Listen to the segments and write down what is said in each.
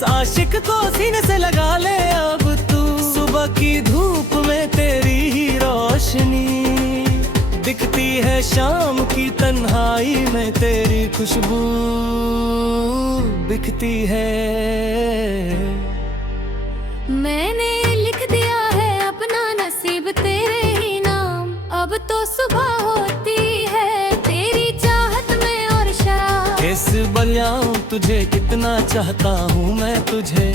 इस आशिक को सीने से लगा ले अब तू। सुबह की धूप में तेरी ही रोशनी दिखती है, शाम की तन्हाई में तेरी खुशबू दिखती है। मैंने लिख दिया है अपना नसीब तेरे ही नाम, अब तो सुबह होती है तेरी चाहत में और शराब। कैसे बयां तुझे कितना चाहता हूँ मैं तुझे,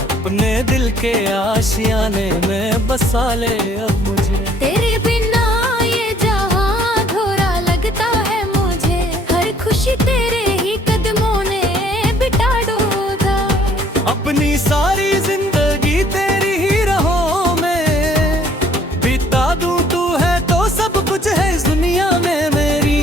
अपने दिल के आशियाने में बसा ले अब मुझे। तेरे बिना ये जहां अधूरा लगता है मुझे, हर खुशी तेरे ही कदमों ने बिता दूंगा। अपनी सारी जिंदगी तेरी ही राहों में बिता दूं, तू है तो सब कुछ है इस दुनिया में मेरी।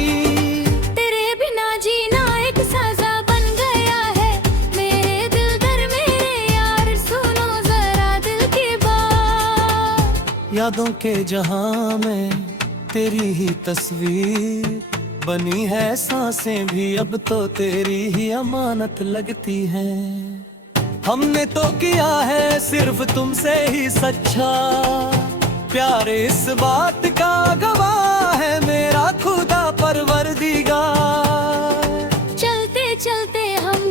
तेरे बिना जीना एक सजा बन गया है मेरे दिल दर मेरे यार, सुनो जरा दिल की बात। यादों के जहां में तेरी ही तस्वीर बनी है, सांसें भी अब तो तेरी ही अमानत लगती हैं। हमने तो किया है सिर्फ तुमसे ही सच्चा प्यार, इस बात का गवाह है मेरा खुदा परवरदिगार। चलते चलते हम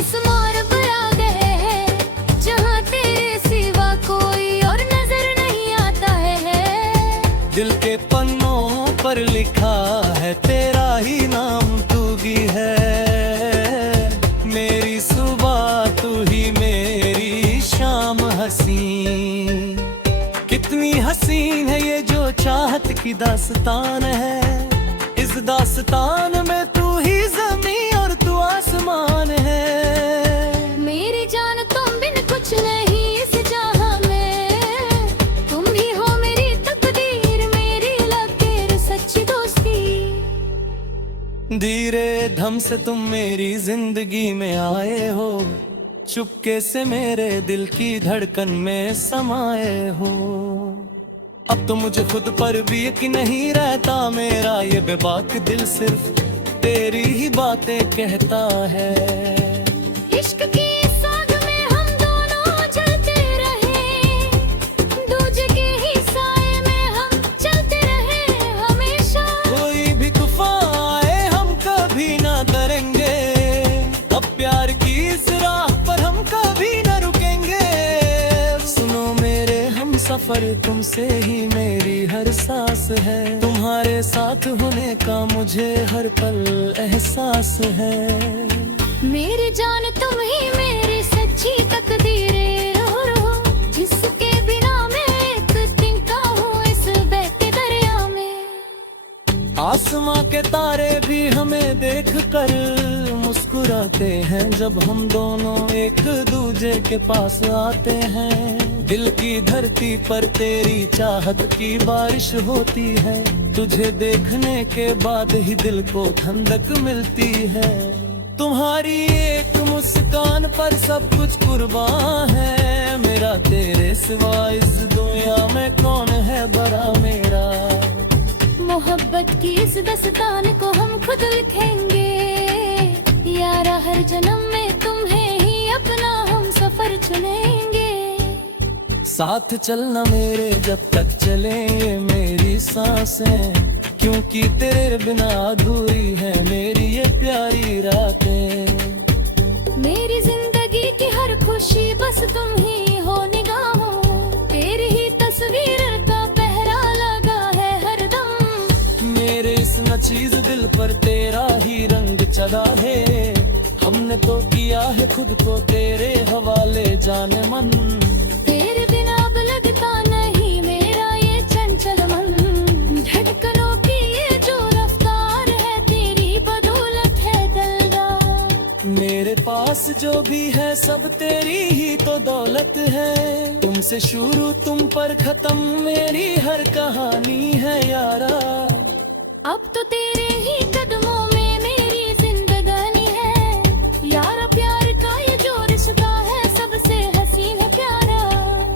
इस मोड़ पर आ गए हैं जहाँ तेरे सिवा कोई और नजर नहीं आता है। दिल के पन्नों पर लिखा है तेरा ही नाम, तू भी है मेरी सुबह, तू ही मेरी शाम हसीन। कितनी हसीन है ये जो चाहत की दास्तान है, इस दास्तान में तू ही ज़मीं और तू आसमान है। मेरी जान तुम बिन कुछ नहीं इस जहां में, तुम ही हो मेरी तकदीर मेरी लकीर सच्ची दोस्ती। धीरे धम से तुम मेरी जिंदगी में आए हो, चुपके से मेरे दिल की धड़कन में समाए हो। अब तो मुझे खुद पर भी यकीन नहीं रहता, मेरा ये बेबाक दिल सिर्फ तेरी ही बातें कहता है। इश्क की इस आग में हम दोनों जलते रहे, दूजे के ही साए में हम चलते रहे हमेशा। कोई भी तूफान आए हम कभी ना डरेंगे, अब प्यार की इस राह पर हम कभी ना रुकेंगे। सुनो मेरे हम सफर, तुमसे ही मेरी हर सांस है, तुम्हारे साथ होने का मुझे हर पल एहसास है। मेरी जान तुम ही मेरी सच्ची तकदीरे, रो रो जिसके बिना मैं एक तिनका हूँ इस बहते दरिया में। आसमां के तारे भी हमें देख कर मुस्कुराते हैं, जब हम दोनों एक दूजे के पास आते हैं। दिल की धरती पर तेरी चाहत की बारिश होती है, तुझे देखने के बाद ही दिल को ठंडक मिलती है। तुम्हारी एक मुस्कान पर सब कुछ कुर्बान है मेरा, तेरे सिवा इस दुनिया में कौन है बड़ा मेरा। मोहब्बत की इस दस्तान को हम खुद लिखेंगे यारा, हर जन्म में तुम्हें ही अपना हम सफर चुनेंगे। साथ चलना मेरे जब तक चले ये मेरी सांसें, क्योंकि तेरे बिना अधूरी है मेरी ये प्यारी रातें। मेरी जिंदगी की हर खुशी बस तुम ही हो निगाहों, तेरी ही तस्वीर का पहरा लगा है हरदम। मेरे इस नचीज दिल पर तेरा ही रंग चढ़ा है, हमने तो किया है खुद को तेरे हवाले जाने मन। तेरे बिना अब लगता नहीं मेरा ये चंचल मन, धड़कनों की ये जो रफ्तार है तेरी बदौलत है दिलदार। मेरे पास जो भी है सब तेरी ही तो दौलत है, तुमसे शुरू तुम पर खत्म मेरी हर कहानी है यारा। अब तो तेरे ही कदमों में मेरी जिंदगानी है यारा, प्यार का ये जो रिश्ता है सबसे हसीन है प्यारा।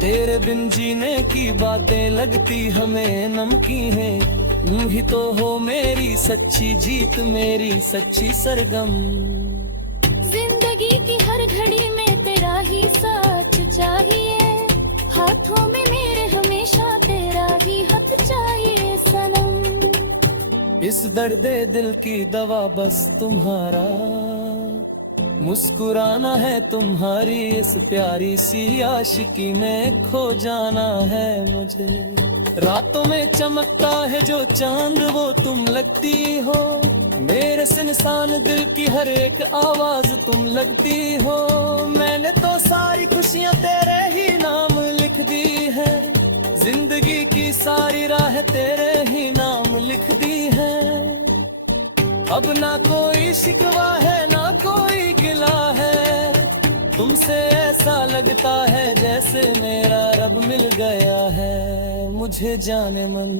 तेरे बिन जीने की बातें लगती हमें नमकीन है, तुम ही तो हो मेरी सच्ची जीत मेरी सच्ची सरगम। जिंदगी की हर घड़ी में तेरा चाहिए, हाथों में मेरे हमेशा तेरा ही हाथ चाहिए सनम। इस दर्दे दिल की दवा बस तुम्हारा मुस्कुराना है, तुम्हारी इस प्यारी सी आशिकी में खो जाना है मुझे। रातों में चमकता है जो चांद वो तुम लगती हो, मेरे सुनसान दिल की हर एक आवाज तुम लगती हो। मैंने तो सारी खुशियां तेरे ही नाम लिख दी है, जिंदगी की सारी राह तेरे ही नाम लिख दी है। अब ना कोई शिकवा है ना कोई गिला है, तुमसे ऐसा लगता है जैसे मेरा रब मिल गया है मुझे जाने मन।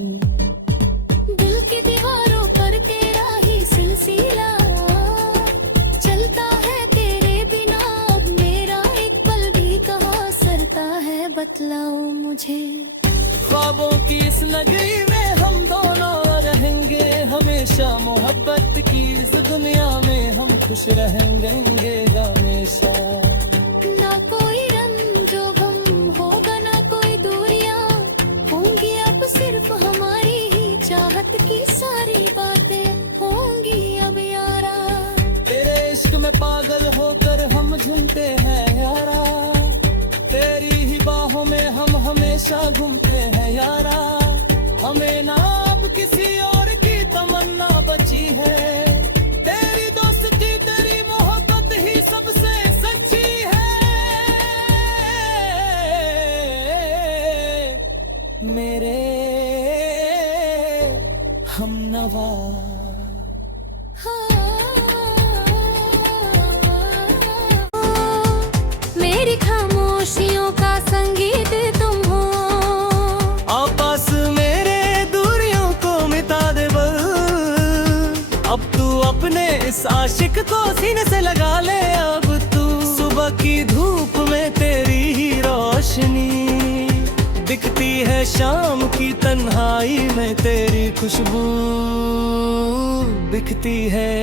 दिल की दीवारों पर तेरा ही सिलसिला चलता है, तेरे बिना अब मेरा एक पल भी कहाँ सरता है, बतलाओ मुझे। ख्वाबों की इस नगरी में हम दोनों रहेंगे हमेशा, मोहब्बत की इस दुनिया में हम खुश रहेंगे हमेशा। ना कोई रंग जो गम होगा, ना कोई दूरियां होंगी, अब सिर्फ हमारी ही चाहत की सारी बातें होंगी अब यारा। तेरे इश्क में पागल होकर हम झूमते हैं यारा, तेरी ही बाहों में हम हमेशा घूमते हैं यारा। हमें ना अब किसी और की तमन्ना बची है, तेरी दोस्ती तेरी मोहब्बत ही सबसे सच्ची है। मेरे हमनवा मेरी खामोशियों का संगीत तुम हो, आपस मेरे दूरियों को मिटा दे बस। अब तू अपने इस आशिक को सीने से लगा ले, अब तू सुबह की धूप में तेरी ही रोशनी दिखती है, शाम की तन्हाई में तेरी खुशबू दिखती है।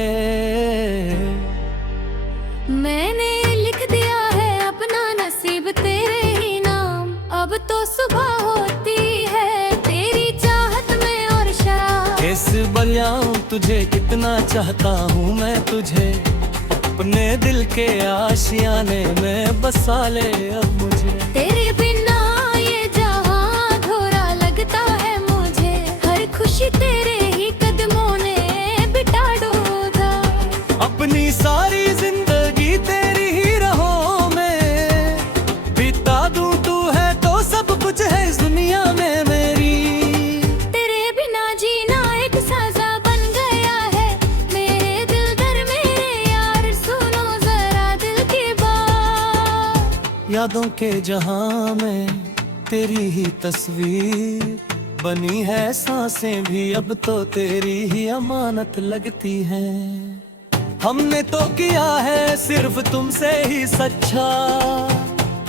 मैंने लिख दिया है अपना नसीब तेरे ही नाम, अब तो सुबह होती है तेरी चाहत में और शराब। कैसे बयां तुझे कितना चाहता हूँ मैं तुझे, अपने दिल के आशियाने में बसा ले अब मुझे। तेरे बिना ये जहां अधूरा लगता है मुझे, हर खुशी तेरे ही कदमों ने बिता डोला। अपनी सारी जिंदगी तेरी ही राहों में बिता दूं, तू है तो सब कुछ है इस दुनिया में मेरी। तेरे बिना जीना एक साजा बन गया है, मेरे दिल दर मेरे यार सुनो जरा दिल की बात। यादों के जहां में तेरी ही तस्वीर बनी है, सांसें भी अब तो तेरी ही अमानत लगती हैं। हमने तो किया है सिर्फ तुमसे ही सच्चा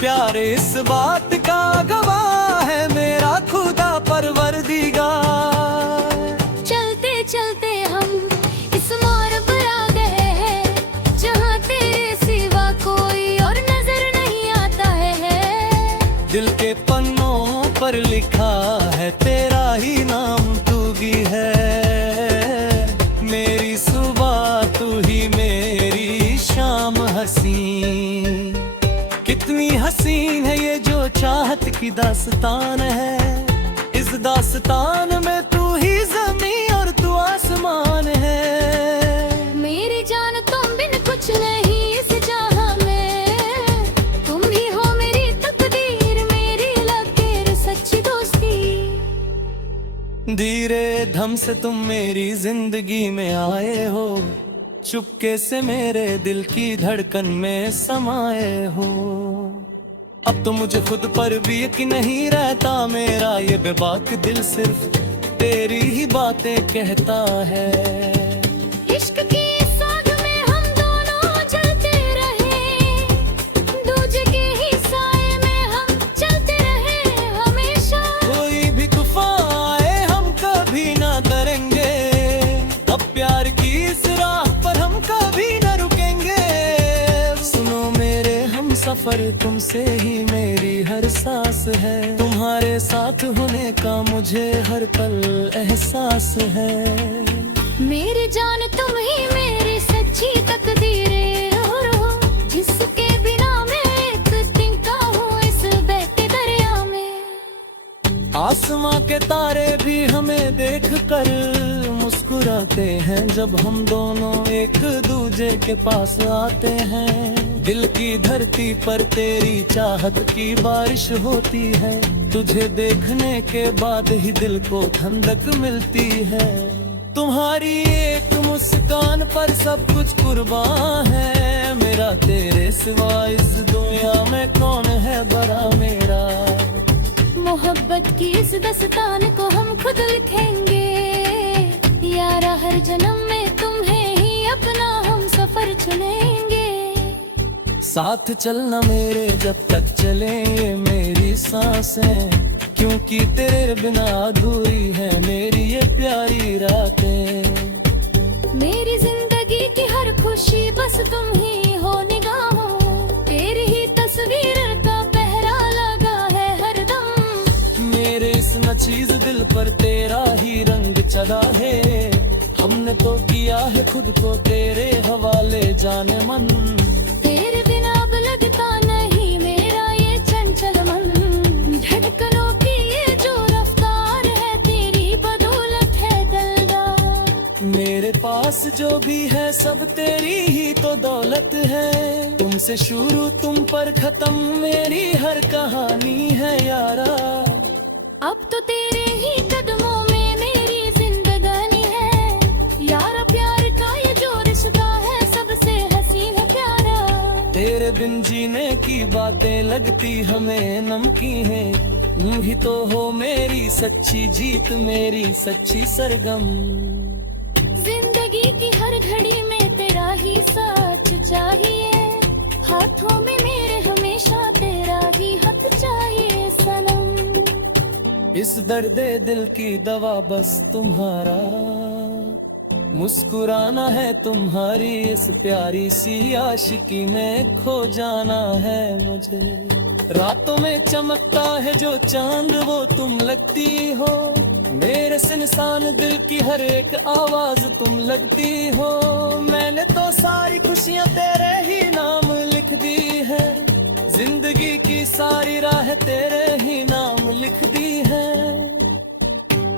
प्यार, इस बात का गवाह है मेरा खुदा परवरदिगार। चलते चलते हम इस मोड़ पर आ गए हैं, जहाँ तेरे सिवा कोई और नजर नहीं आता है। दिल के पन्नों पर लिखा है तेरा ही नाम, तू भी है मेरी सुबह, तू ही मेरी शाम हसीन। कितनी हसीन है ये जो चाहत की दास्तान है, इस दास्तान में तू ही ज़मीं और तू आसमान है। मेरी जान तुम बिन कुछ नहीं इस जहां में, तुम ही हो मेरी तकदीर मेरी लकीर सच्ची दोस्ती। धीरे धम से तुम मेरी जिंदगी में आए हो, चुपके से मेरे दिल की धड़कन में समाए हो। अब तो मुझे खुद पर भी यकीन नहीं रहता, मेरा ये बेबाक दिल सिर्फ तेरी ही बातें कहता है। इश्क की इस आग में हम दोनों जलते रहे, दूजे के ही साए में हम चलते रहे हमेशा। कोई भी तूफान आए हम कभी ना डरेंगे, अब प्यार की इस राह पर हम कभी ना रुकेंगे। सुनो मेरे हम सफर सफर तुमसे ही मेरी हर सांस है। तुम्हारे साथ होने का मुझे हर पल एहसास है। मेरी जान तुम ही मेरी सच्ची तकदीरे, रहो रहो जिसके बिना मैं एक तिनका हूँ इस बहते दरिया में। आसमां के तारे भी हमें देख कर मुस्कुराते हैं जब हम दोनों एक दूजे के पास आते हैं। दिल की धरती पर तेरी चाहत की बारिश होती है। तुझे देखने के बाद ही दिल को ठंडक मिलती है। तुम्हारी एक मुस्कान पर सब कुछ कुर्बान है। मेरा तेरे सिवा इस दुनिया में कौन है बड़ा मेरा। मोहब्बत की इस दस्तान को हम खुद लिखेंगे यारा, हर जन्म में तुम्हें ही अपना हम सफर चुनेंगे। साथ चलना मेरे जब तक चले ये मेरी सांसें, क्योंकि तेरे बिना अधूरी है मेरी ये प्यारी रातें। मेरी जिंदगी की हर खुशी बस तुम ही हो निगाहों, तेरी ही तस्वीर का पहरा लगा है हरदम। मेरे इस नचीज दिल पर तेरा ही रंग चढ़ा है। हमने तो किया है खुद को तेरे हवाले जाने मन। तेरे बिना अब लगता नहीं मेरा ये चंचल मन। धड़कनों की ये जो रफ्तार है तेरी बदौलत है दिलदार। मेरे पास जो भी है सब तेरी ही तो दौलत है। तुमसे शुरू तुम पर खत्म मेरी हर कहानी है यारा। अब तो तेरे ही कदमों में मेरी जिंदगानी है यारा। प्यार का ये जो रिश्ता है सबसे हसीन है प्यारा। तेरे बिन जीने की बातें लगती हमें नमकीन है। तुम ही तो हो मेरी सच्ची जीत, मेरी सच्ची सरगम। जिंदगी की हर घड़ी में तेरा ही साथ चाहिए। हाथों में मेरे हमेशा तेरा ही हाथ चाहिए सनम। इस दर्दे दिल की दवा बस तुम्हारा मुस्कुराना है। तुम्हारी इस प्यारी सी आशिकी में खो जाना है मुझे। रातों में चमकता है जो चांद वो तुम लगती हो। मेरे सिनसान दिल की हर एक आवाज तुम लगती हो। मैंने तो सारी खुशियां तेरे ही नाम लिख दी है। जिंदगी की सारी राह तेरे ही नाम लिख दी है।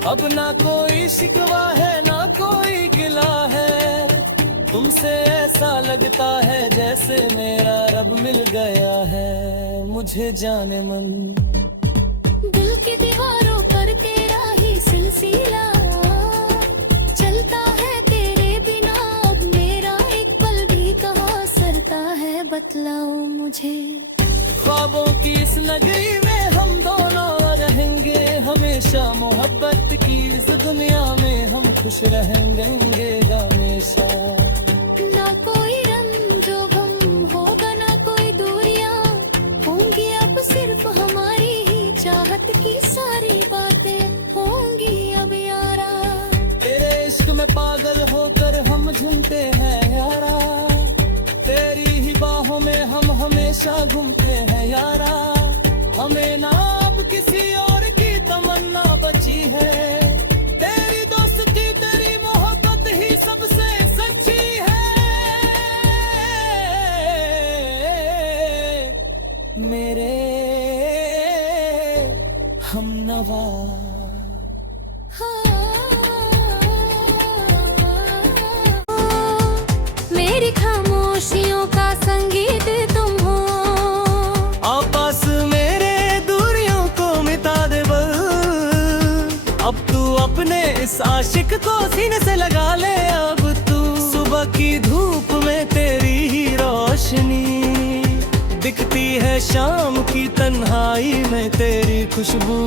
अब ना कोई शिकवा है ना कोई गिला है। तुमसे ऐसा लगता है जैसे मेरा रब मिल गया है मुझे जाने मन। दिल की दीवारों पर तेरा ही सिलसिला चलता है। तेरे बिना अब मेरा एक पल भी कहाँ सरता है बतलाओ मुझे। ख्वाबों की इस नगरी में हम दोनों रहेंगे हमेशा। मोहब्बत की इस दुनिया में हम खुश रहेंगे हमेशा। ना कोई रंग जो गम होगा ना कोई दूरियां होंगी। अब सिर्फ हमारी ही चाहत की सारी बातें होंगी अब यारा। तेरे इश्क में पागल होकर हम झूमते हैं यारा। तेरी ही बाहों में हम हमेशा घूमते हैं यारा। हमें ना अब किसी और की तमन्ना बची है। तेरी दोस्ती तेरी मोहब्बत ही सबसे सच्ची है। मेरे हमनवा मेरी खामोशियों का संगीत तुम हो। आपस मेरे दूरियों को मिटा दे बल। अब तू अपने इस आशिक को सीने से लगा ले। अब तू सुबह की धूप में तेरी ही रोशनी दिखती है। शाम की तन्हाई में तेरी खुशबू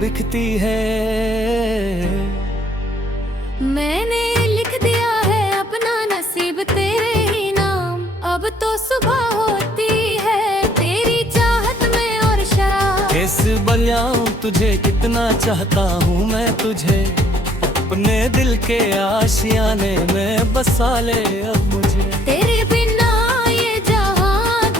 दिखती है। मैंने लिख दिया है अपना नसीब तेरे ही नाम। अब तो सुबह होती है तेरी चाहत में और शराब। कैसे बयां तुझे कितना चाहता हूँ मैं तुझे। अपने दिल के आशियाने में बसा ले अब मुझे। तेरे बिना ये जहां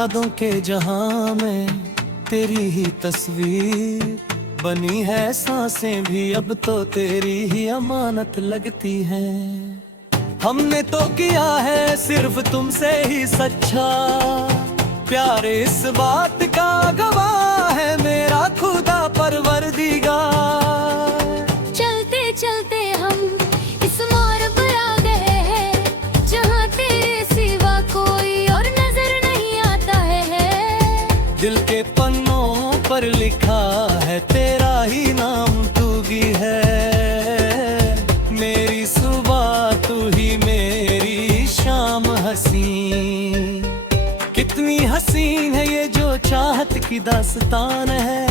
यादों के जहां में तेरी ही तस्वीर बनी है, सांसें भी अब तो तेरी ही अमानत लगती हैं। हमने तो किया है सिर्फ तुमसे ही सच्चा प्यार, इस बात का गवाह है मेरा खुदा परवरदिगार। चलते चलते हम इस मोड़ पर आ गए हैं जहाँ तेरे सिवा कोई और नजर नहीं आता है। दिल के पन्नों पर लिखा है तेरा ही नाम, तू भी है मेरी सुबह, तू ही मेरी शाम हसीन। कितनी हसीन है ये जो चाहत की दास्तान है,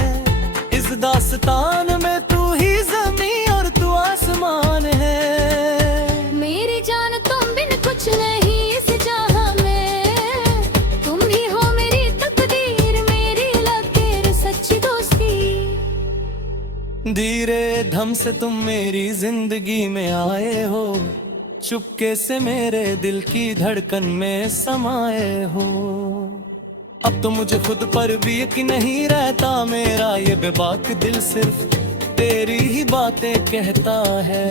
इस दास्तान में तू ही ज़मीं और तू आसमान है। मेरी जान तुम बिन कुछ नहीं इस जहां में, तुम ही हो मेरी तकदीर, मेरी लकीर, सच्ची दोस्ती। धीरे धम से तुम मेरी जिंदगी में आए हो, चुपके से मेरे दिल की धड़कन में समाये हो। अब तो मुझे खुद पर भी यकीन नहीं रहता, मेरा ये बेबाक दिल सिर्फ तेरी ही बातें कहता है।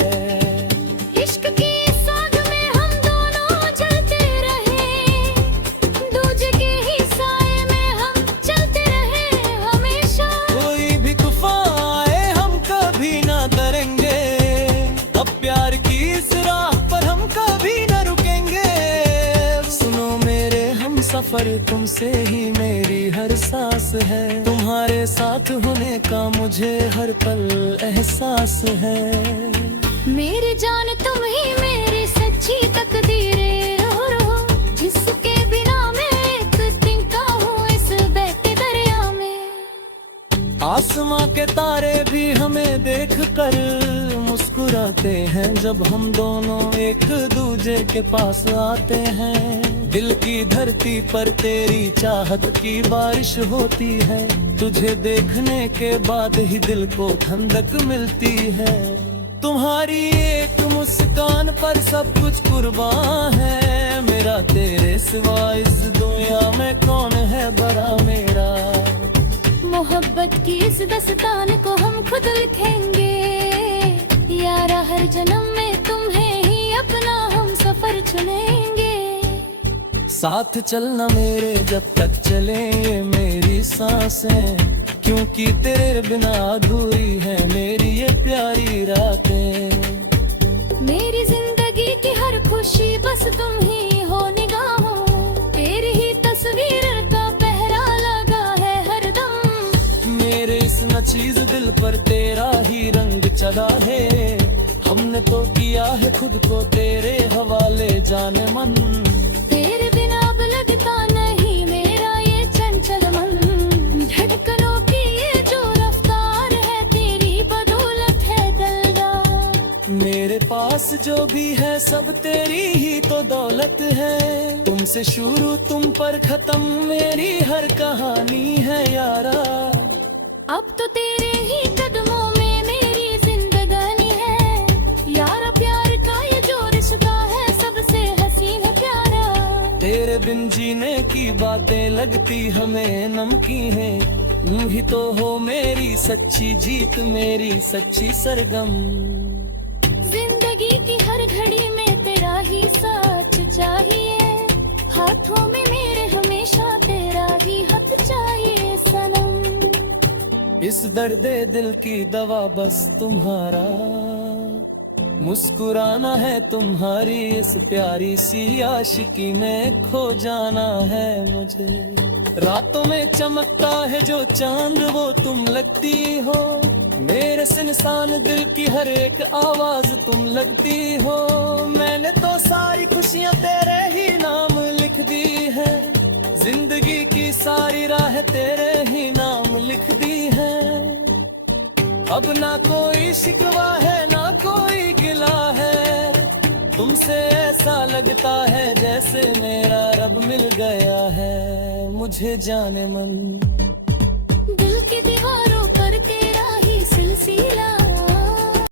इश्क की इस आग में हम दोनों जलते रहे, दूजे के ही साए में हम चलते रहे हमेशा। कोई भी तूफान आए हम कभी ना डरेंगे, अब प्यार की इस राह पर हम कभी न रुकेंगे। सुनो मेरे हम सफर, तुमसे ही मेरी हर सांस है, तुम्हारे साथ होने का मुझे हर पल एहसास है। मेरी जान तुम ही मेरी सच्ची तकदीरें, रो रो जिसके बिना मैं एक तिनका हूँ इस बहते दरिया में। आसमां के तारे भी हमें देख कर मुस्कुराते हैं, जब हम दोनों एक दूजे के पास आते हैं। दिल की धरती पर तेरी चाहत की बारिश होती है, तुझे देखने के बाद ही दिल को ठंडक मिलती है। तुम्हारी एक मुस्कान पर सब कुछ कुर्बान है, मेरा तेरे सिवा इस दुनिया में कौन है बड़ा मेरा। मोहब्बत की इस दस्तान को हम खुद लिखेंगे, यारा हर जन्म में तुम्हें ही अपना हम सफर चुनेंगे। साथ चलना मेरे जब तक चले ये मेरी सांसें, क्योंकि तेरे बिना अधूरी है मेरी ये प्यारी रातें। मेरी जिंदगी की हर खुशी बस तुम ही हो, निगाहों तेरी ही तस्वीर का पहरा लगा है हरदम। मेरे इस नचीज दिल पर तेरा ही रंग चढ़ा है, हमने तो किया है खुद को तेरे हवाले जाने मन। तेरे बिना अब लगता नहीं मेरा ये चंचल मन, धड़कनों की ये जो रफ्तार है तेरी बदौलत है दिलदार। मेरे पास जो भी है सब तेरी ही तो दौलत है, तुमसे शुरू तुम पर खत्म मेरी हर कहानी है यारा। अब तो तेरे ही कदमों में मेरी जिंदगानी है, यारा प्यार का ये जो रिश्ता है सबसे हसीन है प्यारा। तेरे बिन जीने की बातें लगती हमें नमकीन है, तुम ही तो हो मेरी सच्ची जीत, मेरी सच्ची सरगम। जिंदगी की हर घड़ी में तेरा ही साथ चाहिए, हाथों में मेरे हमेशा तेरा ही हाथ चाहिए सनम। इस दर्दे दिल की दवा बस तुम्हारा, मुस्कुराना है तुम्हारी इस प्यारी सी आशिकी में खो जाना है मुझे। रातों में चमकता है जो चांद वो तुम लगती हो, मेरे सुनसान दिल की हर एक आवाज तुम लगती हो। मैंने तो सारी खुशियां तेरे ही नाम लिख दी है, जिंदगी की सारी राह तेरे ही नाम लिख दी है। अब ना कोई शिकवा है ना कोई गिला है, तुमसे ऐसा लगता है जैसे मेरा रब मिल गया है मुझे जाने मन। दिल की दीवारों पर तेरा ही सिलसिला